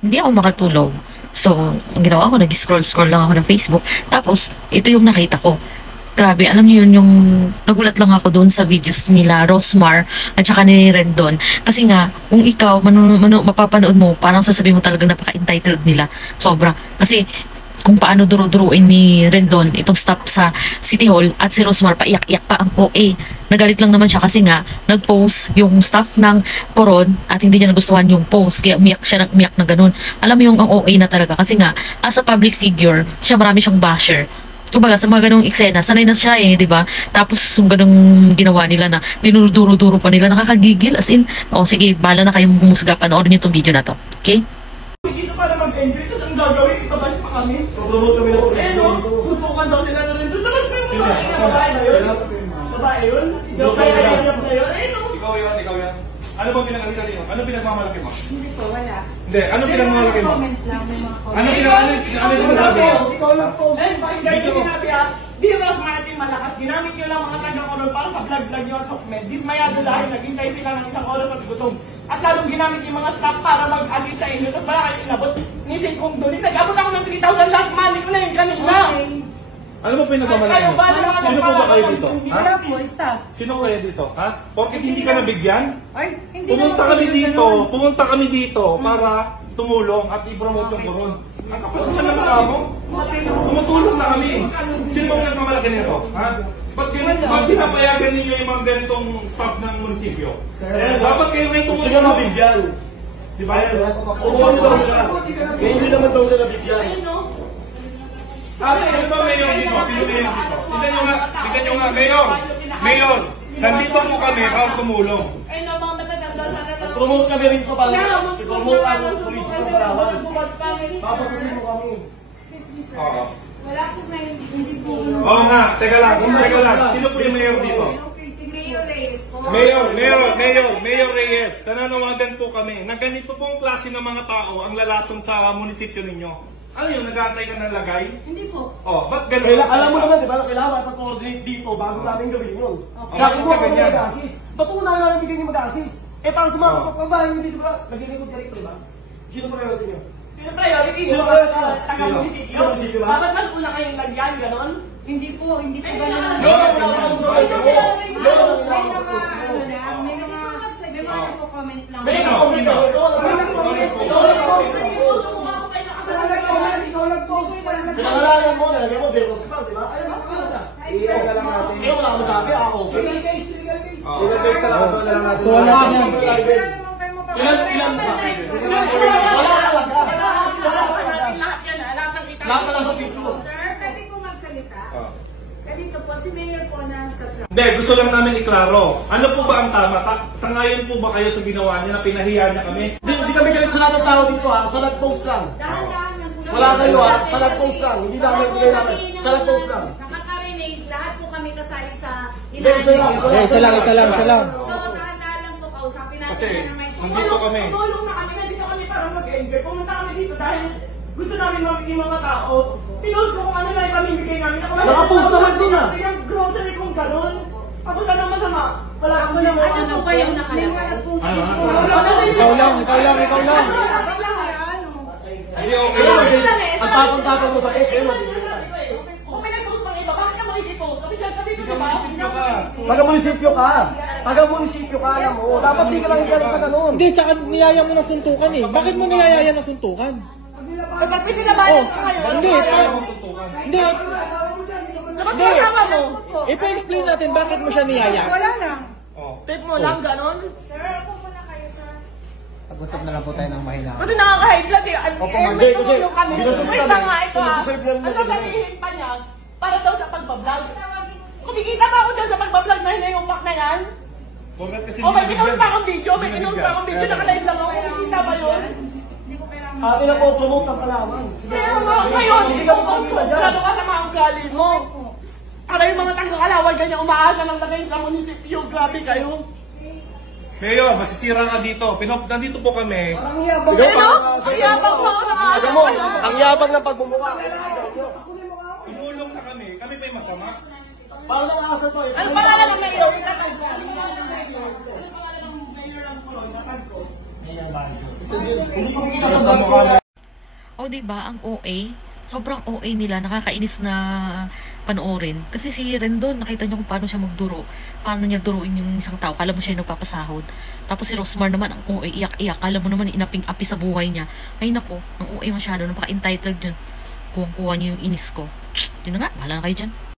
hindi ako makatulog. So, ang ginawa ko, nag-scroll-scroll lang ako ng Facebook. Tapos, ito yung nakita ko. Grabe, alam niyo yun, yung nagulat lang ako doon sa videos nila, Rosmar, at saka ni Rendon. Kasi nga, kung ikaw, mapapanood mo, parang sasabihin mo talagang napaka-entitled nila. Sobra. Kasi, kung paano duro-duruin ni Rendon itong stop sa City Hall at si Rosmar paiyak-iyak pa ang OA. Nagalit lang naman siya kasi nga nag-post yung staff ng Coron at hindi niya nagustuhan yung post kaya umiyak siya ng umiyak na ganun. Alam mo yung ang OA na talaga kasi nga as a public figure, siya marami siyang basher. Kumbaga sa mga ganung eksena, sanay na siya di ba? Tapos yung ganung ginawa nila na dinuduro-duro pa nila, nakakagigil as in, sige, bala na kayong humusga, panoorin niyo itong video na to. Okay? Dito para mag-enjoy, tapos ang gagawin, ipabash pa kami. Promote kami ng police. Sutukan daw sila na rin. Tapos pa yung babae na yun. Babae yun? Yung kaya-iyak na yun? Ikaw yan. Ano bang pinag-alita niyo? Ano pinagmamalaki mo? Hindi po, wala. Hindi, ano pinagmamalaki mo? Comment lang, may mga comment. Ano sinasabi? Ikaw lang po. Eh, bakit ganyan sinabi Di ba mas natin malakas? Ginamit nyo lang mga taga-Coron para sa vlog-vlog nyo at Sokmed. Dismayado dahil naghintay sila ng isang oras at gutom. At lalong ginamit yung mga staff para mag-assist sa inyo. Tapos wala kayo inabot. Nising kong doon. Nag-abot ako ng 3,000 last money ko na yun kanina. Ano ba pinagmamalaki mo? Sino po ba kayo dito? Wala po, staff. Sino kayo dito? Ha? Porkit hindi ka nabigyan? Ay, hindi Pumunta kami dito para tumulong at i-promote yung Coron. Ang kapal naman ng tao. Tumutulong na kami. Sino ba pinagmamalaki nito? Ha? Ba't pinapayagan ninyo yung mga ganitong staff ng munisipyo? Dapat kayo ngayon tumulong. Gusto nyo mabigyan. Di ba? Tumulong daw siya. Hindi naman daw siya nabigyan. Ano ba mayor dito? Sino mayor dito? Tignan nyo nga, mayor, nandito po kami para tumulong. Promote kami rito para i-promote ang police ng Palawan. Papasasin mo kami. Oo. Wala po na yung munisipyo. Oo nga, teka lang. Sino po yung mayor dito? Si Mayor Reyes po. Mayor Reyes, nananawagan po kami na ganito pong klase ng mga tao ang lalason sa munisipyo ninyo. Ano yun, nag-aantay ka ng lagay? Hindi po. Ba't ganun? Alam mo naman, di ba, kailangan ipag-coordinate dito bago namin gawin yun. Kaya kumuha kami ng mag-assist. Ba't kung na namin bigyan yung mag-assist? Para sa mga kapagbahay nyo dito, nag-inikot ka rito, di ba? Sino priority nyo? Sino priority? Sino taga-munisipyo? Bakit mas una kayong lagyan, ganon? Hindi po ganun. May mga nagko-comment lang. Pinangalanan mo, nalagyan mo, Veros Bank, di ba? Ayun, nakangalala. Iyan ka lang natin. Sino wala mo sabi? Ako. Legal case talaga. So, wala ka yan. Ilan ba? Wala talaga. Lahat na lang sa picture. Sir, pwede po magsalita? Ganito po, si Mayor po na sa truck. Hindi, gusto lang namin iklaro. Ano po ba ang tama? Sangayon po ba kayo sa ginawa niya na pinahiya niya kami? Hindi kami galit sa lahat ng tao dito ha. Sa nag-post lang. Dahan-dahan lang po. Wala kayo ha. Sa nag-post lang. Hindi namin bigay namin. Sa nag-post lang. Nakaka-renage, lahat po kami kasali sa Hindi, isa lang. Isa lang. So, dahan-dahan lang po kausapin natin Kasi, siya na may nandito kami. Tumulong na kami, nandito kami para mag-enjoy. Pumunta kami dito dahil gusto namin mabigyan mga tao. Pinost ko kung ano lang ipamimigay namin. Nakapost naman din ah. Yung grocery kong gano'n. Ako lang masama. Wala Ako lang, ano po yung nakalagay? Ikaw lang. Hindi, okay lang. Ang tapang-tapang mo sa SM. Kung may nag-post pang iba, bakit ka mo i-post? Sabi ko diba? Taga-munisipyo ka. Taga-munisipyo ka, alam mo. Dapat di ka lang galit sa ganun. Hindi, tsaka niyaya mo na suntukan eh. Bakit mo niyayaya na suntukan? Ay, ba't pinabayad ka kayo? Hindi. Dapat kasama mo. Ipa-explain natin bakit mo siya niyaya. Wala na. Tape mo lang, gano'n? Sir, ako muna kayo sa... Pag-usap na lang po tayo ng mahina. Kasi nakaka-hide lang eh. Hindi, kasi kami. binasos Wait kami. lang nga ito ha. Deserve lang Ano sabihin pa niya? Para daw sa pagbablog. Kumikita pa ako dyan sa pagbablog na hinayupak na yan. Oh, may pinost pa akong video. Nakalive lang ako. Kumikita ba yun? Atin na po, promote ang Palawan. Kaya nga, ngayon, hindi ko gano'n ka sa mga ugali mo. Para yung mga taga-Kalawal, ganyan umaasa ng lagay sa munisipyo. Grabe kayo. Mayor, masisira ka dito. Nandito po kami. Ang yabang. Ang yabang mo ako nakaasa mo, ang yabang ng pagmumukha. Tumulong na kami. Kami pa yung masama. Paano nakaasa to eh? Ano pangalan ng mayor? Ano pangalan ng mayor ng Coron? Natag ko. Hindi ko makikita sa mukha. O diba, ang OA, sobrang OA nila, nakakainis na panoorin. Kasi si Rendon, nakita niyo kung paano siya magduro. Paano niya duruin yung isang tao. Kala mo siya yung nagpapasahod. Tapos si Rosmar naman, ang OA, iyak-iyak. Kala mo naman inaping-api sa buhay niya. Ay nako, ang OA masyado, napaka-entitled yun. Kuwang-kuha niyo yung inis ko. Yun na nga, bahala na kayo dyan.